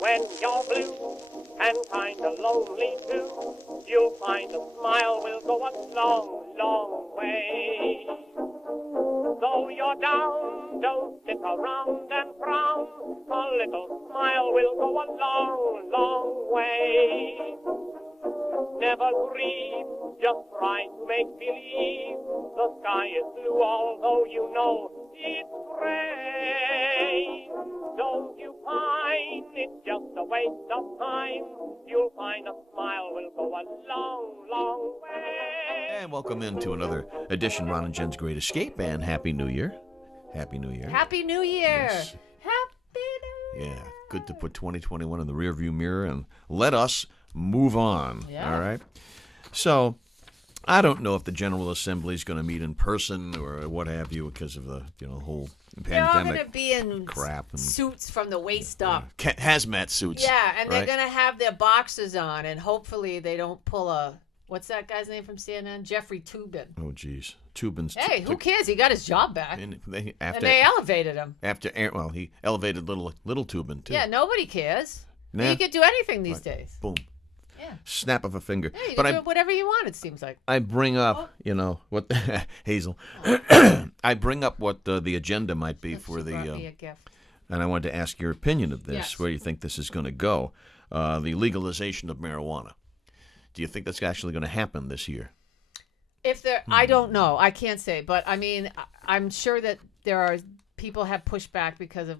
When you're blue and kinda lonely too, you'll find a smile will go a long, long way. Though you're down, don't sit around and frown. A little smile will go a long, long way. Never grieve, just try to make believe the sky is blue, although you know it's gray. Don't you find it's just a waste of time? You'll find a smile will go a long, long way. And welcome into another edition of Ron and Jen's Great Escape, and Happy New Year. Happy New Year. Happy New Year. Yes. Happy New Year. Yeah, good to put 2021 in the rearview mirror and let us move on. Yeah. All right? So, I don't know if the General Assembly is going to meet in person or what have you because of the whole They're all pandemic going to be in crap and suits from the waist up. hazmat suits. Yeah, and right? they're going to have their boxers on, and hopefully they don't pull a, what's that guy's name from CNN? Jeffrey Toobin. Oh, geez. Tubin's. Hey, who cares? He got his job back. And And after, they elevated him. he elevated little Tubin, too. Yeah, nobody cares. Nah. You could do anything these days. Boom. Yeah. Snap of a finger. Yeah, you But can do whatever you want, it seems like. I bring up, what Hazel. I bring up what the agenda might be for She the, brought me a gift. and I wanted to ask your opinion of this. Yes. Where do you think this is going to go? The legalization of marijuana. Do you think that's actually going to happen this year? If there, I don't know. I can't say, but I mean, I'm sure that there are people have pushed back because of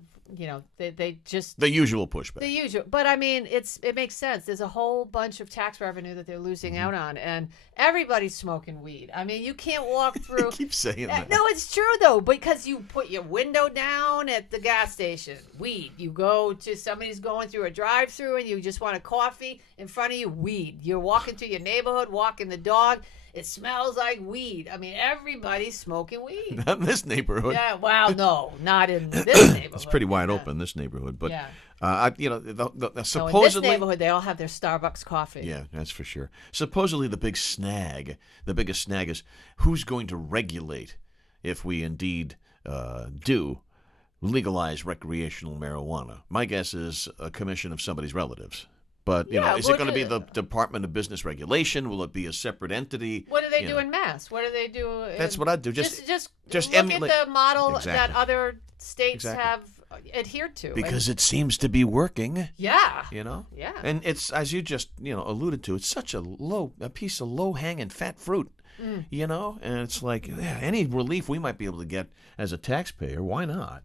they just The usual pushback. the usual. But I mean, it makes sense. There's a whole bunch of tax revenue that they're losing out on, and everybody's smoking weed. I mean, you can't walk through. I keep saying that. No, it's true though, because you put your window down at the gas station, weed. You go to somebody's going through a drive-through and you just want a coffee in front of you, weed. You're walking through your neighborhood, walking the dog. It smells like weed. I mean, everybody's smoking weed. Not in this neighborhood. Yeah, well, no, not in this neighborhood. It's pretty wide Yeah. open, this neighborhood. But, Yeah. supposedly. So in this neighborhood, they all have their Starbucks coffee. Yeah, that's for sure. Supposedly the biggest snag is who's going to regulate if we indeed do legalize recreational marijuana. My guess is a commission of somebody's relatives. But, is it going to be the Department of Business Regulation? Will it be a separate entity? What do they do in Mass? What do they do? That's what I'd do. Just look emulate at the model Exactly. that other states Exactly. have adhered to. Because it seems to be working. Yeah. Yeah. And it's, as you just, alluded to, it's such a piece of low-hanging fat fruit, and it's like, any relief we might be able to get as a taxpayer, why not?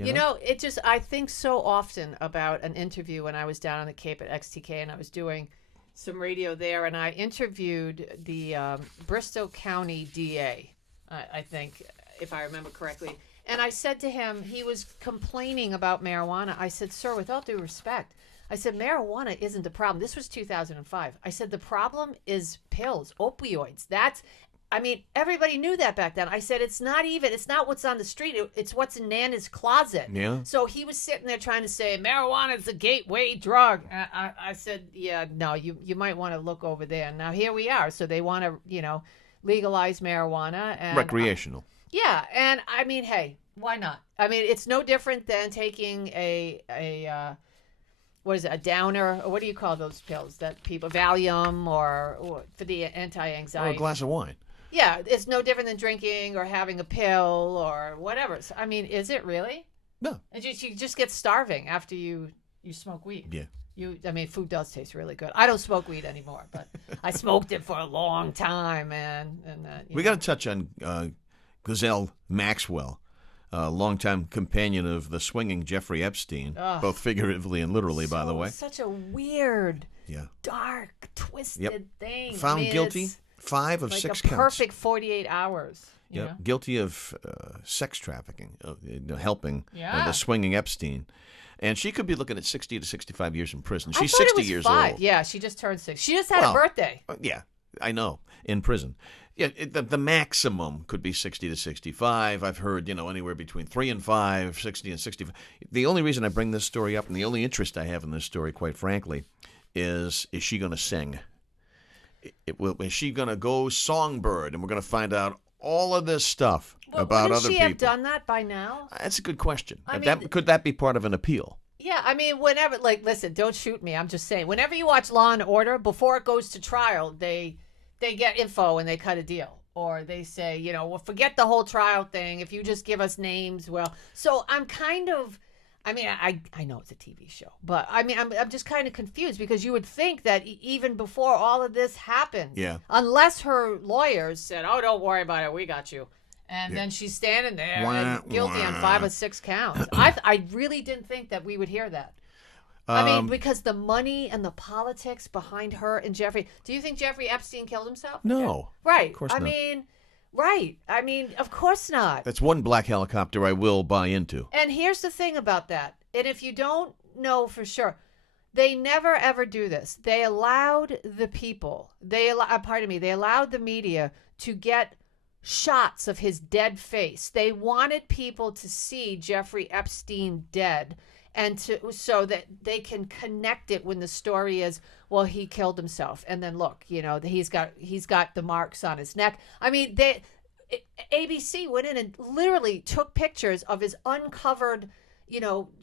I think so often about an interview when I was down on the Cape at XTK and I was doing some radio there, and I interviewed the Bristol County DA, I think, if I remember correctly. And I said to him, he was complaining about marijuana. I said, sir, with all due respect, I said, marijuana isn't the problem. This was 2005. I said, the problem is pills, opioids. Everybody knew that back then. I said, it's not what's on the street. It's what's in Nana's closet. Yeah. So he was sitting there trying to say, marijuana is the gateway drug. I said, yeah, no, you might want to look over there. Now, here we are. So they want to, legalize marijuana. And, Recreational. yeah. And I mean, hey, why not? I mean, it's no different than taking what is it, a downer? Or what do you call those pills that people, Valium or for the anti-anxiety? Or a glass of wine. Yeah, it's no different than drinking or having a pill or whatever. So, I mean, is it really? No. And you just get starving after you smoke weed. Yeah. Food does taste really good. I don't smoke weed anymore, but I smoked it for a long time, man. And we got to touch on Gazelle Maxwell, a longtime companion of the swinging Jeffrey Epstein, both figuratively and literally, by the way. Such a weird, dark, twisted thing. Found guilty. 5 of like 6 a counts. perfect 48 hours. You know? Guilty of sex trafficking, helping Yeah. the swinging Epstein. And she could be looking at 60 to 65 years in prison. She's I thought 60 it was years 5. old. Yeah, she just turned 6. She just had a birthday. Yeah, I know, in prison. Yeah, the maximum could be 60 to 65. I've heard, anywhere between 3 and 5, 60 and 65. The only reason I bring this story up, and the only interest I have in this story, quite frankly, is she going to sing? Is she going to go songbird? And we're going to find out all of this stuff about other people. Wouldn't she have done that by now? That's a good question. I mean, Could that be part of an appeal? Yeah, I mean, whenever, like, listen, don't shoot me. I'm just saying, whenever you watch Law and Order, before it goes to trial, they get info and they cut a deal, or they say, well, forget the whole trial thing. If you just give us names, well, so I'm kind of, I mean, I know it's a TV show, but I mean, I'm just kind of confused because you would think that even before all of this happened, unless her lawyers said, "Oh, don't worry about it, we got you." And then she's standing there and guilty on 5 or 6 counts. I really didn't think that we would hear that. I mean, because the money and the politics behind her and Jeffrey. Do you think Jeffrey Epstein killed himself? No. Right. Of course not. I mean, of course not. That's one black helicopter I will buy into. And here's the thing about that. And if you don't know for sure, they never ever do this. They allowed the people, they allowed the media to get shots of his dead face. They wanted people to see Jeffrey Epstein dead, and so that they can connect it when the story is, well, he killed himself, and then look, he's got the marks on his neck. I mean, ABC went in and literally took pictures of his uncovered,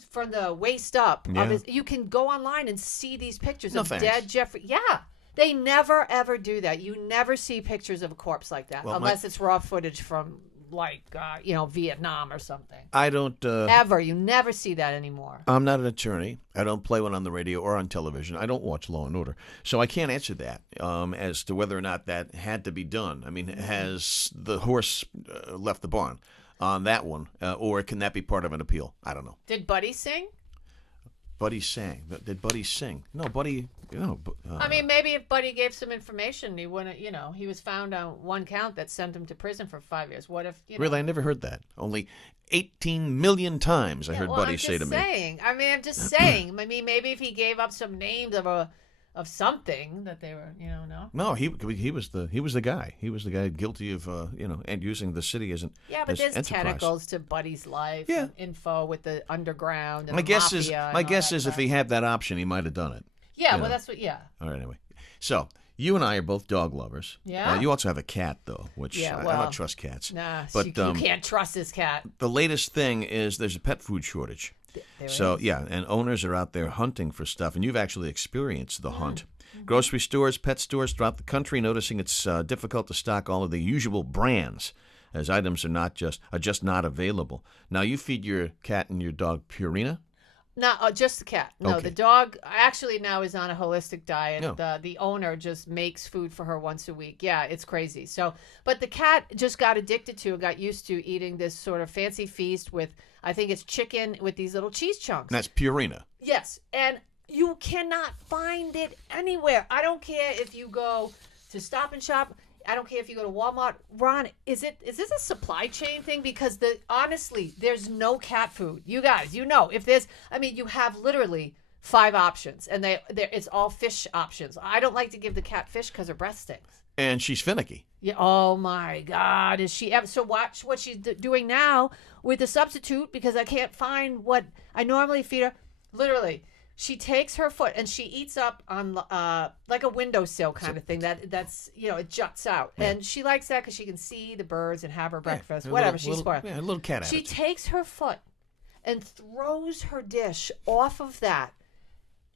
from the waist up. Yeah. You can go online and see these pictures of thanks. dead Jeffrey. Yeah. They never, ever do that. You never see pictures of a corpse like that, unless it's raw footage from, Vietnam or something. I don't... Ever. You never see that anymore. I'm not an attorney. I don't play one on the radio or on television. I don't watch Law and Order. So I can't answer that as to whether or not that had to be done. I mean, has the horse left the barn on that one? Or can that be part of an appeal? I don't know. Did Buddy sing? Buddy sang. Did Buddy sing? No, Buddy... I mean, maybe if Buddy gave some information, he wouldn't, he was found on one count that sent him to prison for 5 years. What if, Really? I never heard that. Only 18 million times I heard Buddy say to me. I'm just saying. I mean, maybe if he gave up some names of something that they were, no. No, he was the guy. He was the guy guilty of, and using the city as an but there's enterprise. Tentacles to Buddy's life. And info with the underground and my the guess mafia is if he had that option, he might have done it. Yeah, that's what. All right. Anyway, so you and I are both dog lovers. Yeah. You also have a cat, though, which I don't trust cats. Nah, but you can't trust this cat. The latest thing is there's a pet food shortage. There So is. and owners are out there hunting for stuff, and you've actually experienced the hunt. Grocery stores, pet stores throughout the country noticing it's difficult to stock all of the usual brands, as items are just not available. Now you feed your cat and your dog Purina. No, just the cat. No, Okay. the dog actually now is on a holistic diet. No. The owner just makes food for her once a week. Yeah, it's crazy. So, but the cat just got used to eating this sort of fancy feast with, I think it's chicken with these little cheese chunks. And that's Purina. Yes, and you cannot find it anywhere. I don't care if you go to Stop and Shop. I don't care if you go to Walmart. Ron, is this a supply chain thing? Because honestly, there's no cat food. You guys, you have literally 5 options, and it's all fish options. I don't like to give the cat fish because her breath stinks. And she's finicky. Yeah. Oh my God, is she ever? So watch what she's doing now with the substitute, because I can't find what I normally feed her. Literally. She takes her foot and she eats up on like a windowsill kind of thing. That's it juts out, and she likes that because she can see the birds and have her breakfast. Whatever, she's spoiled. Yeah, a little cat. She takes her foot and throws her dish off of that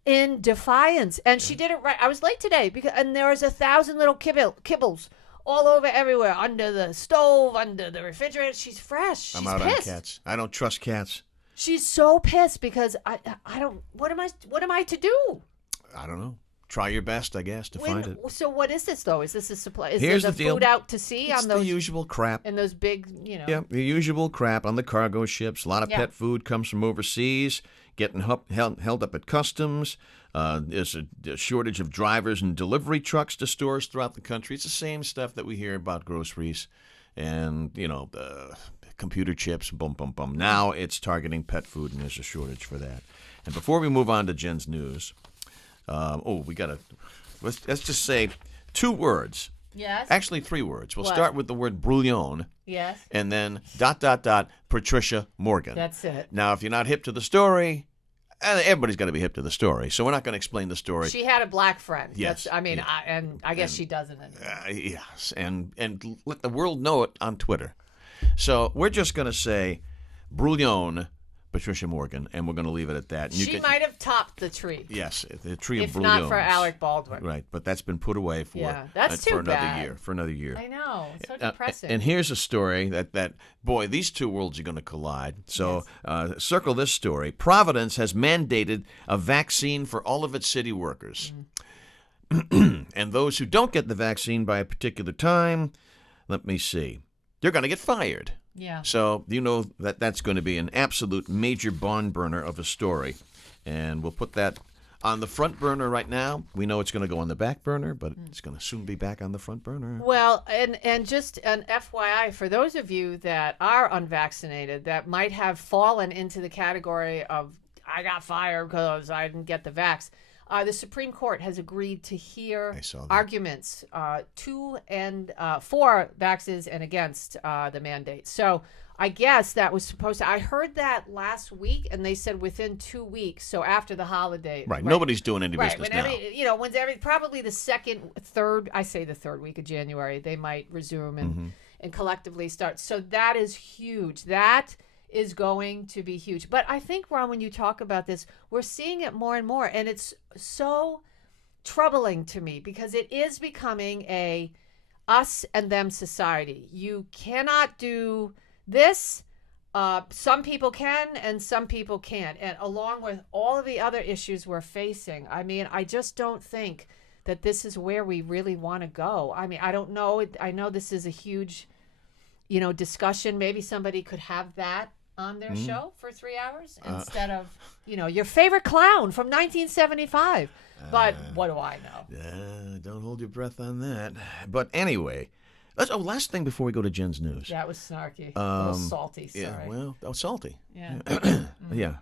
in defiance, and she did it right. I was late today and there was 1,000 little kibbles all over everywhere, under the stove, under the refrigerator. She's fresh. She's I'm out pissed. on cats. I don't trust cats. She's so pissed because I don't. What am I to do? I don't know. Try your best, I guess, to find it. So what is this though? Is this a supply? Is Here's there the deal. food out to sea It's on those the usual crap. and those big, Yeah, the usual crap on the cargo ships. A lot of pet food comes from overseas, getting held up at customs. There's a shortage of drivers and delivery trucks to stores throughout the country. It's the same stuff that we hear about groceries and, the computer chips, boom, boom, boom. Now it's targeting pet food, and there's a shortage for that. And before we move on to Jen's news, let's just say 2 words. Yes. Actually, 3 words. We'll What? start with the word brouillon. Yes. And then ... Patricia Morgan. That's it. Now, if you're not hip to the story, everybody's got to be hip to the story. So we're not going to explain the story. She had a black friend. Yes. I guess she doesn't. Yes, and let the world know it on Twitter. So we're just going to say brouillon Patricia Morgan, and we're going to leave it at that. And She might have topped the tree. Yes, the tree of If brilliance. not for Alec Baldwin. Right, but that's been put away for that's too for another bad. year. For another year. I know. It's so depressing. And here's a story that boy, these two worlds are going to collide. So circle this story. Providence has mandated a vaccine for all of its city workers. And those who don't get the vaccine by a particular time, let me see, they're going to get fired. Yeah. So you know that's going to be an absolute major barn burner of a story. And we'll put that on the front burner right now. We know it's going to go on the back burner, but it's going to soon be back on the front burner. Well, and just an FYI, for those of you that are unvaccinated that might have fallen into the category of, I got fired because I didn't get the vax, the Supreme Court has agreed to hear arguments to and for vaxes and against the mandate. So I guess that was supposed to. I heard that last week, and they said within 2 weeks. So after the holiday, Right. Nobody's doing any business now. When's probably the third. I say the third week of January, they might resume and collectively start. So that is huge. That is going to be huge. But I think, Ron, when you talk about this, we're seeing it more and more, and it's so troubling to me because it is becoming a us and them society. You cannot do this. Some people can and some people can't. And along with all of the other issues we're facing, I mean, I just don't think that this is where we really want to go. I mean, I don't know. I know this is a huge, discussion. Maybe somebody could have that on their show for 3 hours instead of, your favorite clown from 1975. But what do I know? Don't hold your breath on that. But anyway, last thing before we go to Jen's news. That was snarky. A little salty, sorry. Yeah, well, salty. Yeah. Yeah.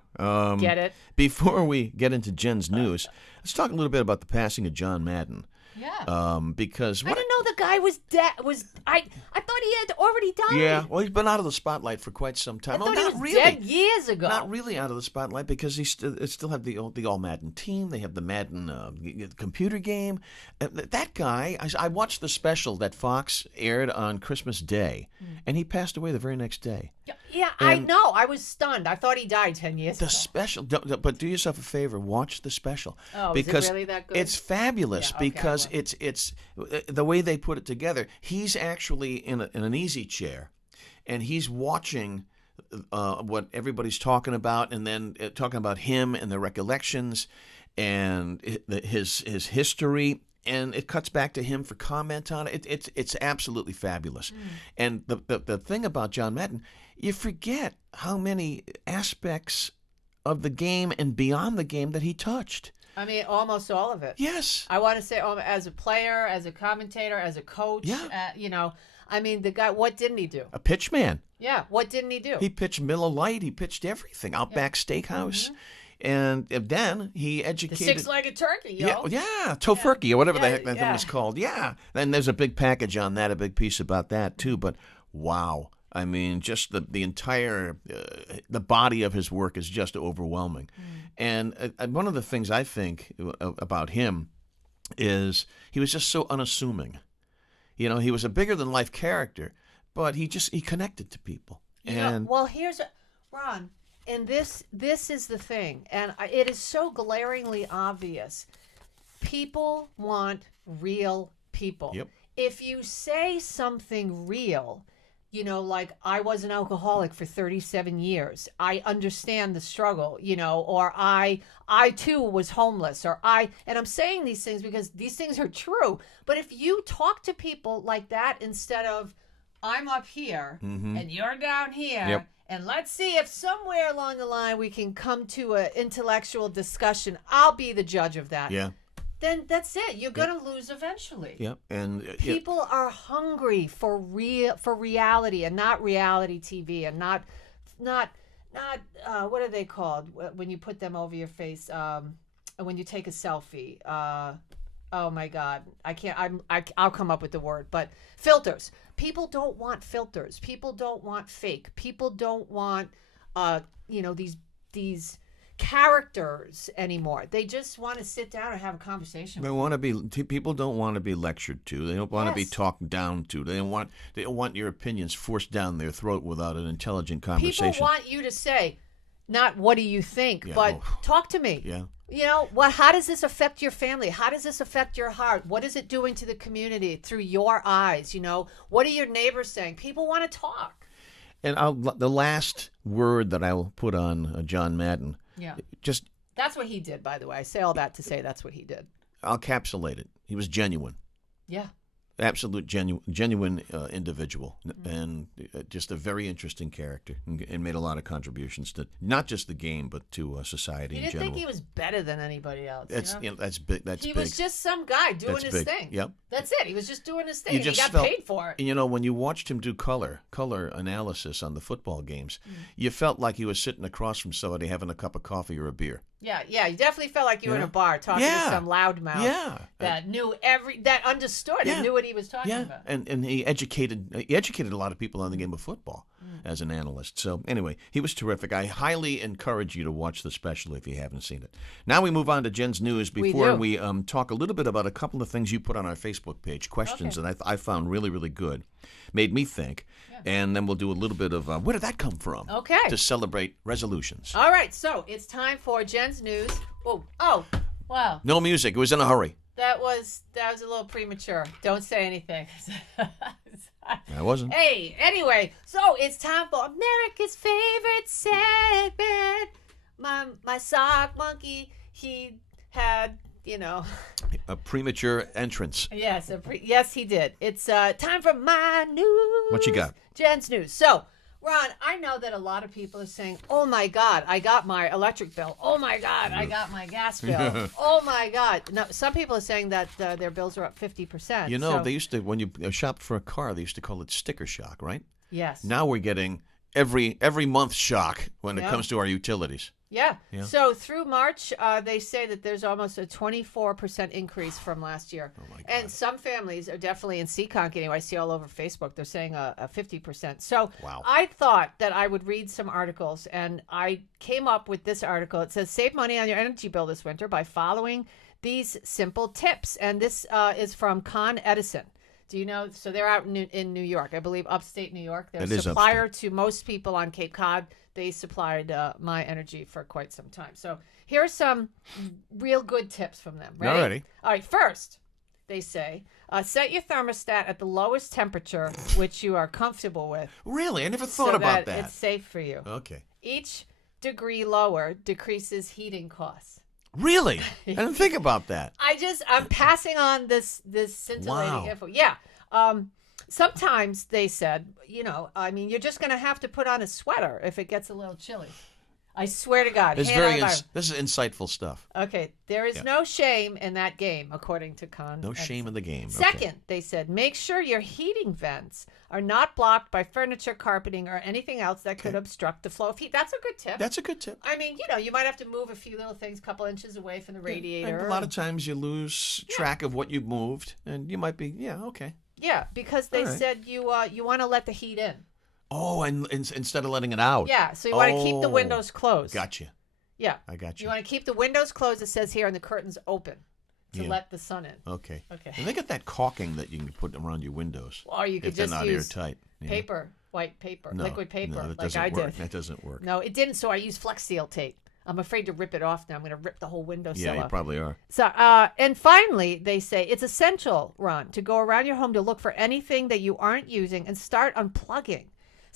Get it? Before we get into Jen's news, let's talk a little bit about the passing of John Madden. Yeah. Because I didn't know the guy was dead. I thought he had already died. Yeah. Well, he's been out of the spotlight for quite some time. I thought not he was really. dead years ago. Not really out of the spotlight because he still have the all Madden team. They have the Madden computer game. That guy, I watched the special that Fox aired on Christmas Day, and he passed away the very next day. Yeah, I know. I was stunned. I thought he died 10 years ago. The special, but do yourself a favor, watch the special. Oh, because is it really that good? It's fabulous because it's the way they put it together. He's actually in an easy chair, and he's watching what everybody's talking about, and then talking about him and the recollections and his history. And it cuts back to him for comment on it. It's absolutely fabulous. And the thing about John Madden, you forget how many aspects of the game and beyond the game that he touched. I mean, almost all of it. Yes. I want to say, as a player, as a commentator, as a coach. Yeah. I mean, the guy. What didn't he do? A pitch man. Yeah. What didn't he do? He pitched Miller Lite. He pitched everything. Outback Steakhouse. And then he educated... The six-legged turkey, yo. Yeah, tofurkey or whatever the heck that thing was called. Yeah. And there's a big package on that, a big piece about that, too. But, wow. I mean, just the entire... the body of his work is just overwhelming. And one of the things I think about him is he was just so unassuming. He was a bigger-than-life character, but he connected to people. Well, here's... Ron... And this is the thing, and it is so glaringly obvious. People want real people. Yep. If you say something real, like I was an alcoholic for 37 years, I understand the struggle, or I too was homeless, and I'm saying these things because these things are true. But if you talk to people like that instead of I'm up here and you're down here. Yep. And let's see if somewhere along the line we can come to an intellectual discussion. I'll be the judge of that. Yeah. Then that's it. You're going to lose eventually. Yeah. And people are hungry for reality and not reality TV and not what are they called when you put them over your face? When you take a selfie. Oh my God, I can't. I'll come up with the word, but filters. People don't want filters. People don't want fake. People don't want, these characters anymore. They just want to sit down and have a conversation. People don't want to be lectured to. They don't want to be talked down to. They don't want your opinions forced down their throat without an intelligent conversation. People want you to say, not what do you think, Yeah, but talk to me. Yeah. You know, how does this affect your family? How does this affect your heart? What is it doing to the community through your eyes? You know, what are your neighbors saying? People want to talk. And the last word that I will put on John Madden, That's what he did, by the way. I say all that to say that's what he did. I'll encapsulate it. He was genuine. Yeah. Absolute genuine individual, and just a very interesting character, and made a lot of contributions to not just the game but to society in general. You didn't think he was better than anybody else. That's big. He was just some guy doing his thing. Yep. That's it. He was just doing his thing. And he got paid for it. And, you know, when you watched him do color analysis on the football games, you felt like he was sitting across from somebody having a cup of coffee or a beer. Yeah, you definitely felt like you were in a bar talking to some loudmouth that knew that understood and knew what he was talking about. And he educated a lot of people on the game of football as an analyst. So anyway, he was terrific. I highly encourage you to watch the special if you haven't seen it. Now we move on to Jen's news before we talk a little bit about a couple of things you put on our Facebook page, questions that I found really, really good, made me think. And then we'll do a little bit of where did that come from? Okay. To celebrate resolutions. All right, so it's time for Jen's news. Oh, wow. No music. It was in a hurry. That was a little premature. Don't say anything. I wasn't. Hey, anyway, so it's time for America's favorite segment. My sock monkey, he had, a premature entrance. Yes, yes, he did. It's time for my news. What you got? Jen's news. So, Ron, I know that a lot of people are saying, oh, my God, I got my electric bill. Oh, my God, I got my gas bill. Oh, my God. No, some people are saying that their bills are up 50%. You know, they used to, when you shopped for a car, they used to call it sticker shock, right? Yes. Now we're getting every month shock when it comes to our utilities. Yeah. So through March, they say that there's almost a 24% increase from last year. Oh my God. And some families are definitely in Seekonk anyway. I see all over Facebook. They're saying a 50%. So I thought that I would read some articles, and I came up with this article. It says, save money on your energy bill this winter by following these simple tips. And this is from Con Edison. Do you know? So they're out in New York, I believe, upstate New York. They're a supplier to most people on Cape Cod. They supplied my energy for quite some time. So here are some real good tips from them. Ready? All right. First, they say, set your thermostat at the lowest temperature, which you are comfortable with. Really? I never thought about that. It's safe for you. Okay. Each degree lower decreases heating costs. Really? I didn't think about that. I'm passing on this scintillating info. Yeah. Sometimes they said, you're just going to have to put on a sweater if it gets a little chilly. I swear to God. This is insightful stuff. Okay. There is no shame in that game, according to Con. No shame in the game. Second, they said, make sure your heating vents are not blocked by furniture, carpeting, or anything else that could obstruct the flow of heat. That's a good tip. That's a good tip. I mean, you might have to move a few little things a couple inches away from the radiator. And a lot of times you lose track of what you've moved, and you might be, okay. Yeah, because they said you want to let the heat in. Oh, and instead of letting it out. Yeah, so you want to keep the windows closed. Gotcha. Yeah. I got you. You want to keep the windows closed, it says here, and the curtains open to let the sun in. Okay. And they got that caulking that you can put around your windows. Or you could just they're not use airtight. Paper, white paper, liquid paper, that like I work. did. That doesn't work. No, it didn't, so I used Flex Seal tape. I'm afraid to rip it off now. I'm going to rip the whole windowsill off. Yeah, you probably are. So, and finally, they say it's essential, Ron, to go around your home to look for anything that you aren't using and start unplugging.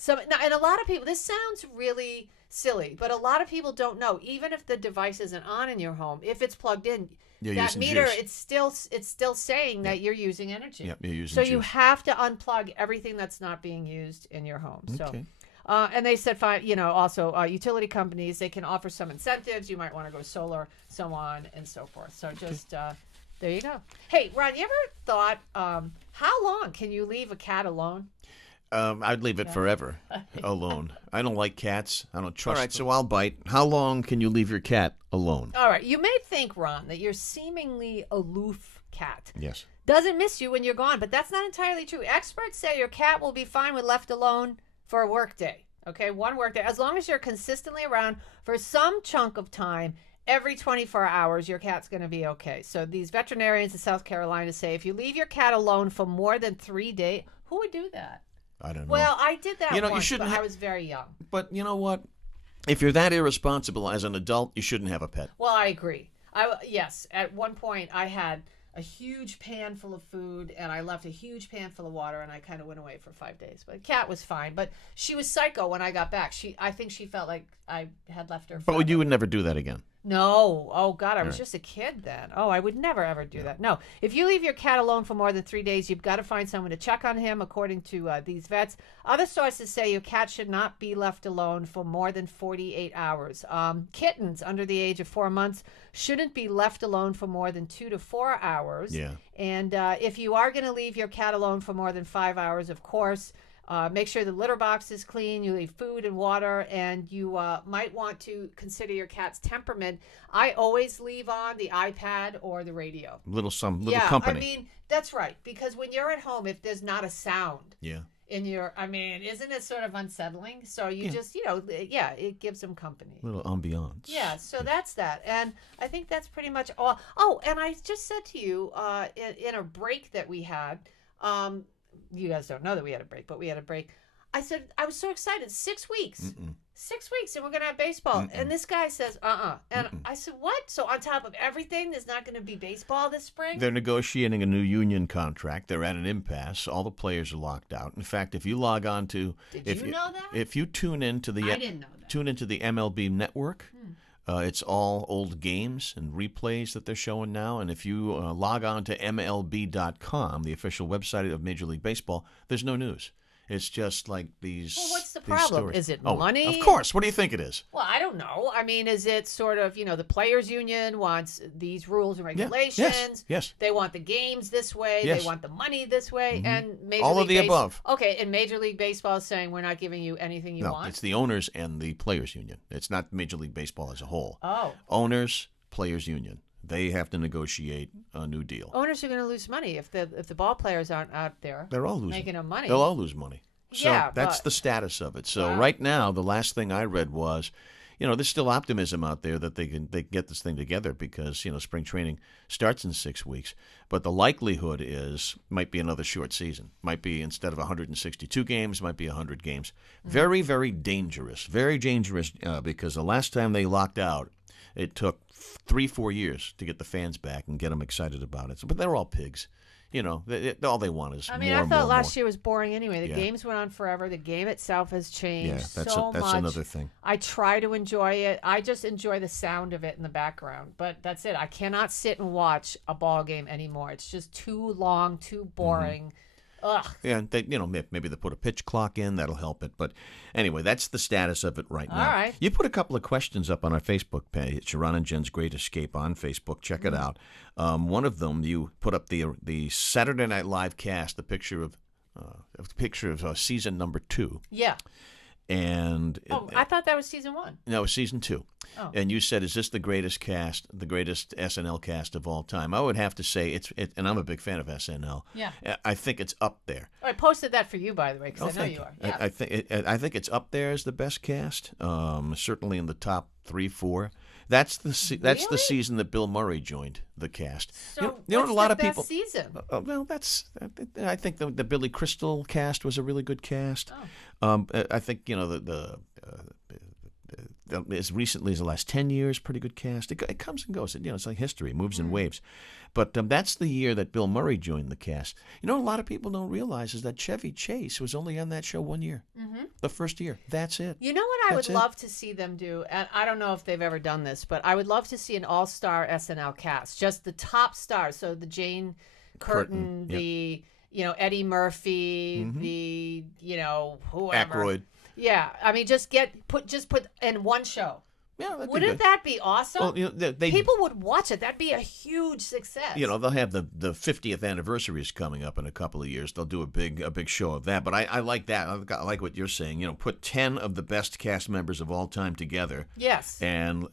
And a lot of people, this sounds really silly, but a lot of people don't know. Even if the device isn't on in your home, if it's plugged in, that meter, it's still saying that you're using energy. Yep, you're using So juice. you have to unplug everything that's not being used in your home. Okay. So, and they said, also utility companies, they can offer some incentives. You might want to go solar, so on and so forth. So just there you go. Hey, Ron, you ever thought, how long can you leave a cat alone? I'd leave it forever alone. I don't like cats. I don't trust them. All right, so I'll bite. How long can you leave your cat alone? All right. You may think, Ron, that your seemingly aloof cat doesn't miss you when you're gone, but that's not entirely true. Experts say your cat will be fine when left alone for a work day. Okay, one work day. As long as you're consistently around for some chunk of time, every 24 hours, your cat's going to be okay. So these veterinarians in South Carolina say if you leave your cat alone for more than 3 days, who would do that? I don't know. Well, I did that once, you shouldn't but I was very young. But you know what? If you're that irresponsible as an adult, you shouldn't have a pet. Well, I agree. Yes, at one point I had a huge pan full of food and I left a huge pan full of water and I kind of went away for 5 days. But the cat was fine. But she was psycho when I got back. I think she felt like I had left her. But you would never do that again. No. Oh, God, I was just a kid then. Oh, I would never, ever do that. No. If you leave your cat alone for more than 3 days, you've got to find someone to check on him, according to these vets. Other sources say your cat should not be left alone for more than 48 hours. Kittens under the age of 4 months shouldn't be left alone for more than 2 to 4 hours. Yeah. And if you are going to leave your cat alone for more than 5 hours, of course, make sure the litter box is clean. You leave food and water, and you might want to consider your cat's temperament. I always leave on the iPad or the radio. Little company. I mean, that's right. Because when you're at home, if there's not a sound in your, isn't it sort of unsettling? So you just, it gives them company. Little ambiance. Yeah, so that's that. And I think that's pretty much all. Oh, and I just said to you in a break that we had, you guys don't know that we had a break, but we had a break. I said, I was so excited. 6 weeks. Mm-mm. 6 weeks, and we're going to have baseball. Mm-mm. And this guy says, And I said, what? So on top of everything, there's not going to be baseball this spring? They're negotiating a new union contract. They're at an impasse. All the players are locked out. In fact, if you log on to... Did you know that? If you tune into the... I didn't know that. Tune into the MLB network... it's all old games and replays that they're showing now. And if you log on to MLB.com, the official website of Major League Baseball, there's no news. It's just like these. Well, what's the problem? Stories. Is it money? Of course. What do you think it is? Well, I don't know. I mean, is it sort of, the players' union wants these rules and regulations? Yes. They want the games this way. Yes. They want the money this way. Mm-hmm. And Major all League of the above. Okay, and Major League Baseball is saying we're not giving you anything you want? No, it's the owners and the players' union. It's not Major League Baseball as a whole. Oh. Owners, players' union. They have to negotiate a new deal. Owners are going to lose money if the ball players aren't out there. They're all losing. Making them money. They'll all lose money. So that's but... the status of it. So right now, the last thing I read was, there's still optimism out there that they can get this thing together because, spring training starts in 6 weeks. But the likelihood might be another short season. Might be instead of 162 games, might be 100 games. Very, very dangerous. Very dangerous because the last time they locked out, it took 3-4 years to get the fans back and get them excited about it. But they're all pigs. All they want is more. I thought last year was boring anyway. The games went on forever. The game itself has changed that's so much. That's another thing. I try to enjoy it. I just enjoy the sound of it in the background. But that's it. I cannot sit and watch a ball game anymore. It's just too long, too boring. Ugh. Yeah, maybe they put a pitch clock in. That'll help it. But anyway, that's the status of it right now. All right. You put a couple of questions up on our Facebook page, Ron and Jen's Great Escape on Facebook. Check it out. One of them, you put up the Saturday Night Live cast, a picture of season number 2. Yeah. And I thought that was season 1. No, season 2. Oh. And you said, is this the greatest cast, the greatest SNL cast of all time? I would have to say and I'm a big fan of SNL. Yeah. I think it's up there. I posted that for you, by the way, because I know you are. Yeah. I think it's up there as the best cast. Certainly in the top 3-4. That's the season that Bill Murray joined the cast. So a lot of best people. Season? I think the Billy Crystal cast was a really good cast. Oh. I think as recently as the last 10 years, pretty good cast. It comes and goes. It's like history, it moves in waves. But that's the year that Bill Murray joined the cast. A lot of people don't realize is that Chevy Chase was only on that show 1 year. Mm-hmm. The first year. That's it. You know what I would love to see them do? And I don't know if they've ever done this, but I would love to see an all-star SNL cast. Just the top stars. So the Jane Curtin, the Eddie Murphy, the whoever. Aykroyd. Yeah, just put in one show. Yeah, wouldn't that be awesome? Well, people would watch it. That'd be a huge success. They'll have the 50th anniversaries coming up in a couple of years. They'll do a big show of that. But I like that. I like what you're saying. Put 10 of the best cast members of all time together. Yes. And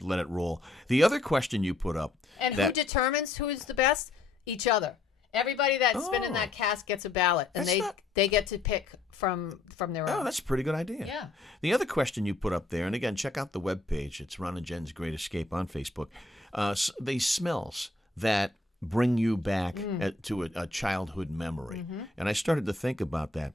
let it roll. The other question you put up. And who determines who is the best? Each other. Everybody that's been in that cast gets a ballot, and they get to pick from their own. Oh, that's a pretty good idea. Yeah. The other question you put up there, and again, check out the webpage. It's Ron and Jen's Great Escape on Facebook. The smells that bring you back to a childhood memory. Mm-hmm. And I started to think about that.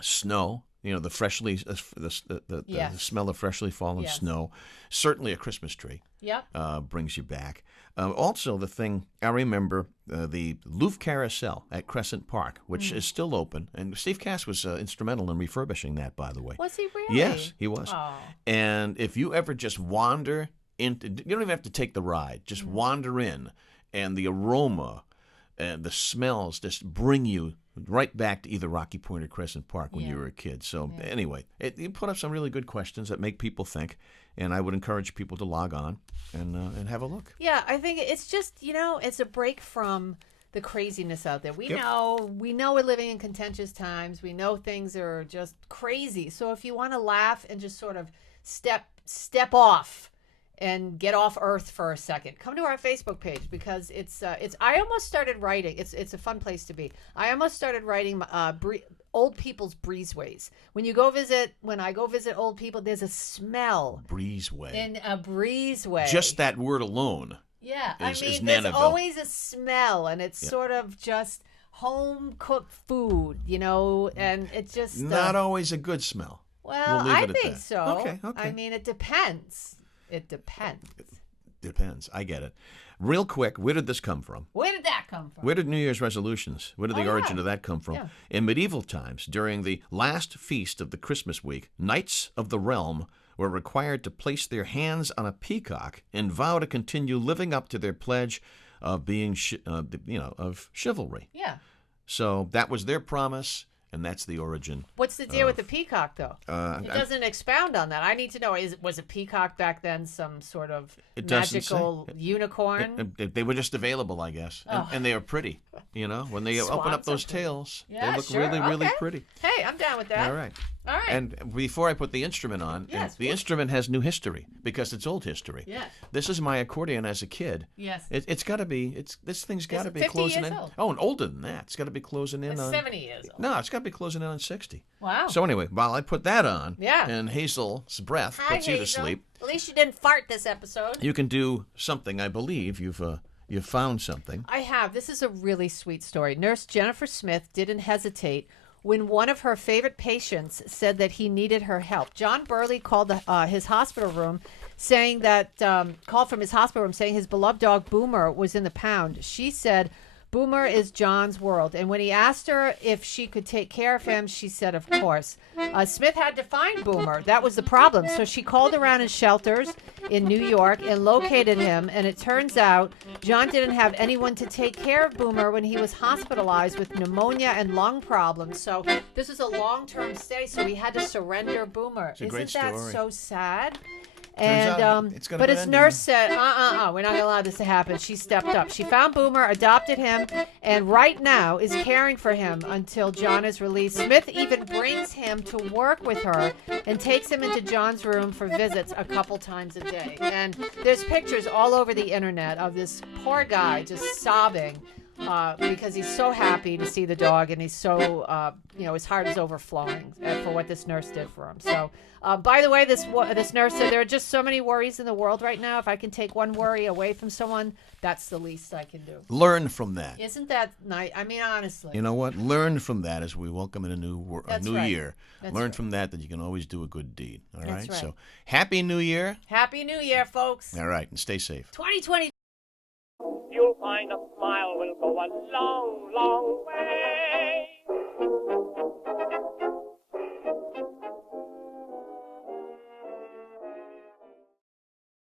Snow, You know, the freshly the Yes. smell of freshly fallen Yes. snow. Certainly a Christmas tree Yep. brings you back. Also, the thing I remember, the Louvre Carousel at Crescent Park, which is still open, and Steve Cass was instrumental in refurbishing that, by the way. Was he really? Yes, he was. Oh. And if you ever just wander into, you don't even have to take the ride. Just wander in, and the aroma and the smells just bring you right back to either Rocky Point or Crescent Park when you were a kid. So anyway, you put up some really good questions that make people think, and I would encourage people to log on and have a look. Yeah, I think it's just, it's a break from the craziness out there. We know we're living in contentious times. We know things are just crazy. So if you want to laugh and just sort of step off and get off Earth for a second, come to our Facebook page, because it's I almost started writing. It's a fun place to be. I almost started writing old people's breezeways. When I go visit old people, there's a smell Breezeway. in a breezeway. Just that word alone. Yeah, is there's Nanaville. always a smell, and it's sort of just home cooked food, and it's just Not always a good smell. well, We'll leave I it at think that. so. Okay. I mean, it depends. It depends. Depends. I get it. Real quick, where did this come from? Where did that come from? Where did New Year's resolutions, where did the origin of that come from? Yeah. In medieval times, during the last feast of the Christmas week, knights of the realm were required to place their hands on a peacock and vow to continue living up to their pledge of being, of chivalry. Yeah. So that was their promise, and that's the origin. What's the deal with the peacock, though? It I- doesn't expound on that. I need to know. Was a peacock back then some sort of It doesn't magical unicorn? They were just available, I guess, and they were pretty. When they open up Swans are those pretty. tails, Yeah, they look sure. really Okay. pretty. Hey, I'm down with that. All right. All right. And before I put the instrument on, Yes, the instrument has new history because it's old history. Yes. This is my accordion as a kid. Yes. It's got to be. This thing's got to it be 50 closing years in. old? Oh, and older than that. It's got to be closing in It's on 70 years old. No, it's got to be closing in on 60. Wow. So anyway, while I put that on, Yeah. and Hazel's breath puts you to sleep, At least you didn't fart this episode. you can do something. I believe you've found something. I have. This is a really sweet story. Nurse Jennifer Smith didn't hesitate when one of her favorite patients said that he needed her help. John Burley called his hospital room, saying that called from his hospital room saying his beloved dog Boomer was in the pound. She said, "Boomer is John's world." And when he asked her if she could take care of him, she said, of course. Smith had to find Boomer. That was the problem. So she called around in shelters in New York and located him. And it turns out John didn't have anyone to take care of Boomer when he was hospitalized with pneumonia and lung problems. So this was a long-term stay. So he had to surrender Boomer. a great Isn't that story. so sad? Turns And out it's got a but good his ending. nurse said, we're not gonna allow this to happen. She stepped up. She found Boomer, adopted him, and right now is caring for him until John is released. Smith even brings him to work with her and takes him into John's room for visits a couple times a day. And there's pictures all over the internet of this poor guy just sobbing because he's so happy to see the dog, and he's so his heart is overflowing for what this nurse did for him. So by the way, this nurse said there are just so many worries in the world right now. If I can take one worry away from someone, that's the least I can do. Learn from that. Isn't that nice? I mean, honestly. You know what? Learn from that as we welcome in a new That's new right. year. That's Learn right. from that you can always do a good deed. All right? That's right. So happy New Year. Happy New Year, folks. All right, and stay safe. 2020. You'll find a smile will go a long, long way.